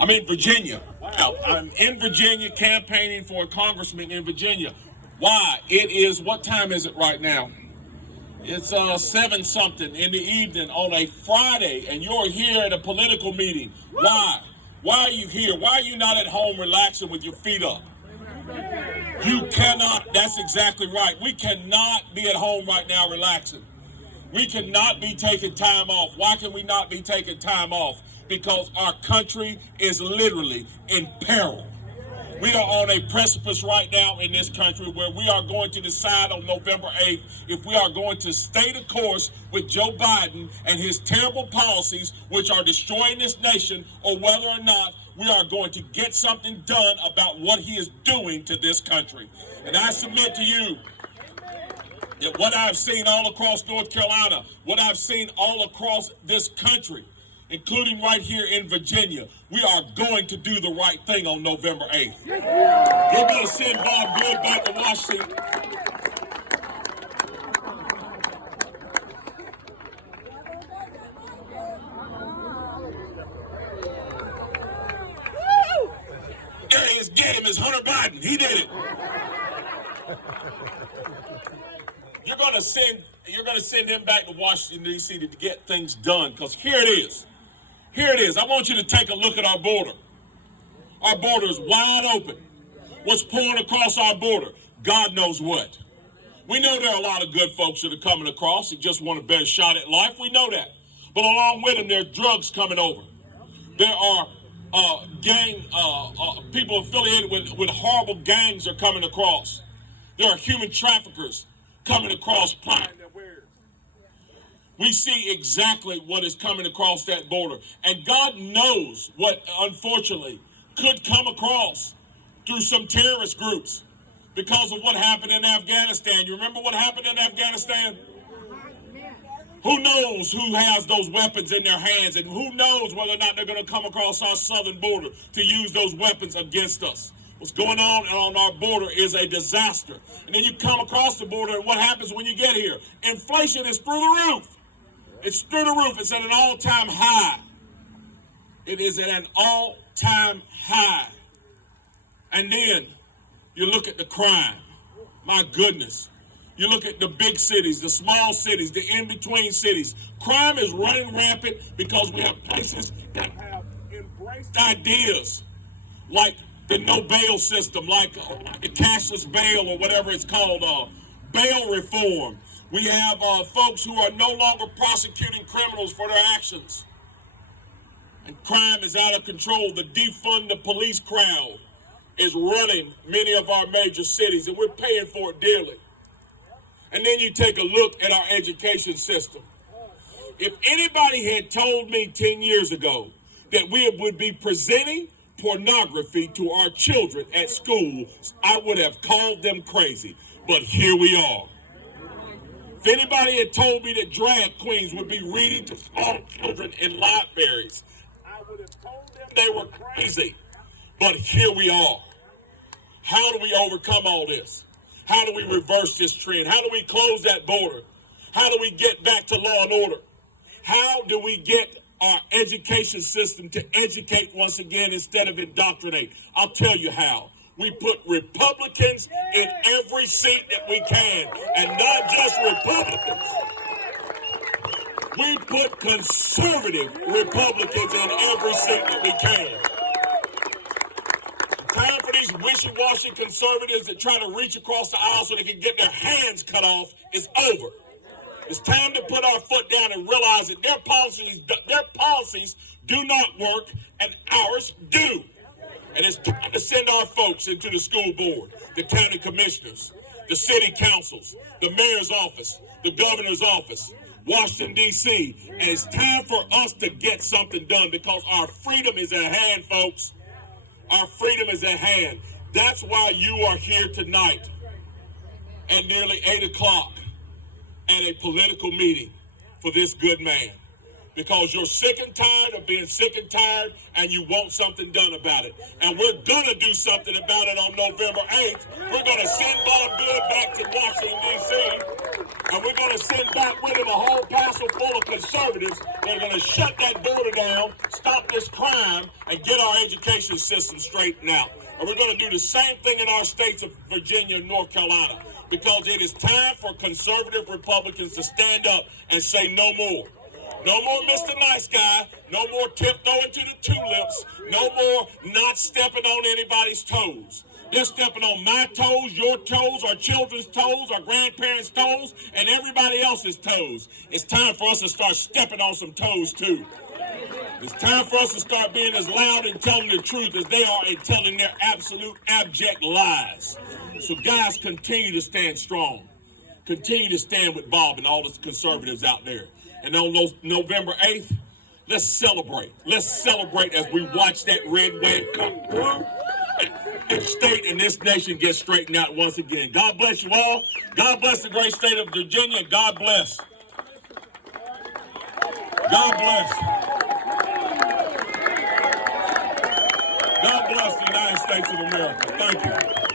I'm in Virginia. Wow. I'm in Virginia campaigning for a congressman in Virginia. Why? It is, what time is it right now? It's 7 something in the evening on a Friday, and you're here at a political meeting. Why? Why are you here? Why are you not at home relaxing with your feet up? You cannot, that's exactly right. We cannot be at home right now relaxing. We cannot be taking time off. Why can we not be taking time off? Because our country is literally in peril. We are on a precipice right now in this country where we are going to decide on November 8th if we are going to stay the course with Joe Biden and his terrible policies, which are destroying this nation, or whether or not we are going to get something done about what he is doing to this country. And I submit to you that what I've seen all across North Carolina, what I've seen all across this country, including right here in Virginia, we are going to do the right thing on November 8th. We're going to send Bob Good back to Washington. His game is Hunter Biden. He did it. You're going to send him back to Washington, D.C. to get things done, because here it is. Here it is. I want you to take a look at our border. Our border is wide open. What's pouring across our border? God knows what. We know there are a lot of good folks that are coming across that just want a better shot at life. We know that. But along with them, there are drugs coming over. There are people affiliated with horrible gangs are coming across. There are human traffickers coming across. We see exactly what is coming across that border. And God knows what, unfortunately, could come across through some terrorist groups because of what happened in Afghanistan. You remember what happened in Afghanistan? Who knows who has those weapons in their hands, and who knows whether or not they're going to come across our southern border to use those weapons against us. What's going on our border is a disaster. And then you come across the border, and what happens when you get here? Inflation is through the roof. It's through the roof. It's at an all-time high. It is at an all-time high. And then you look at the crime. My goodness. You look at the big cities, the small cities, the in-between cities. Crime is running rampant because we have places that have embraced ideas like the no bail system, like the cashless bail or whatever it's called, bail reform. We have folks who are no longer prosecuting criminals for their actions. And crime is out of control. The defund the police crowd is running many of our major cities, and we're paying for it dearly. And then you take a look at our education system. If anybody had told me 10 years ago that we would be presenting pornography to our children at school, I would have called them crazy. But here we are. If anybody had told me that drag queens would be reading to small children in libraries, I would have told them they were crazy. But here we are. How do we overcome all this? How do we reverse this trend? How do we close that border? How do we get back to law and order? How do we get our education system to educate once again instead of indoctrinate? I'll tell you how. We put Republicans in every seat that we can, and not just Republicans. We put conservative Republicans in every seat that we can. Time for these wishy-washy conservatives that try to reach across the aisle so they can get their hands cut off is over. It's time to put our foot down and realize that their policies do not work and ours do. And it's time to send our folks into the school board, the county commissioners, the city councils, the mayor's office, the governor's office, Washington, D.C. And it's time for us to get something done because our freedom is at hand, folks. Our freedom is at hand. That's why you are here tonight at nearly 8 o'clock at a political meeting for this good man. because you're sick and tired of being sick and tired, and you want something done about it. And we're going to do something about it on November 8th. We're going to send Bob Good back to Washington, D.C., and we're going to send back with him a whole parcel full of conservatives that are going to shut that border down, stop this crime, and get our education system straightened out. And we're going to do the same thing in our states of Virginia and North Carolina, because it is time for conservative Republicans to stand up and say no more. No more Mr. Nice Guy. No more tiptoeing to the tulips. No more not stepping on anybody's toes. They're stepping on my toes, your toes, our children's toes, our grandparents' toes, and everybody else's toes. It's time for us to start stepping on some toes, too. It's time for us to start being as loud and telling the truth as they are in telling their absolute abject lies. So, guys, continue to stand strong. Continue to stand with Bob and all the conservatives out there. And on November 8th, let's celebrate. Let's celebrate as we watch that red wave come through. And state and this nation gets straightened out once again. God bless you all. God bless the great state of Virginia. God bless. God bless. God bless the United States of America. Thank you.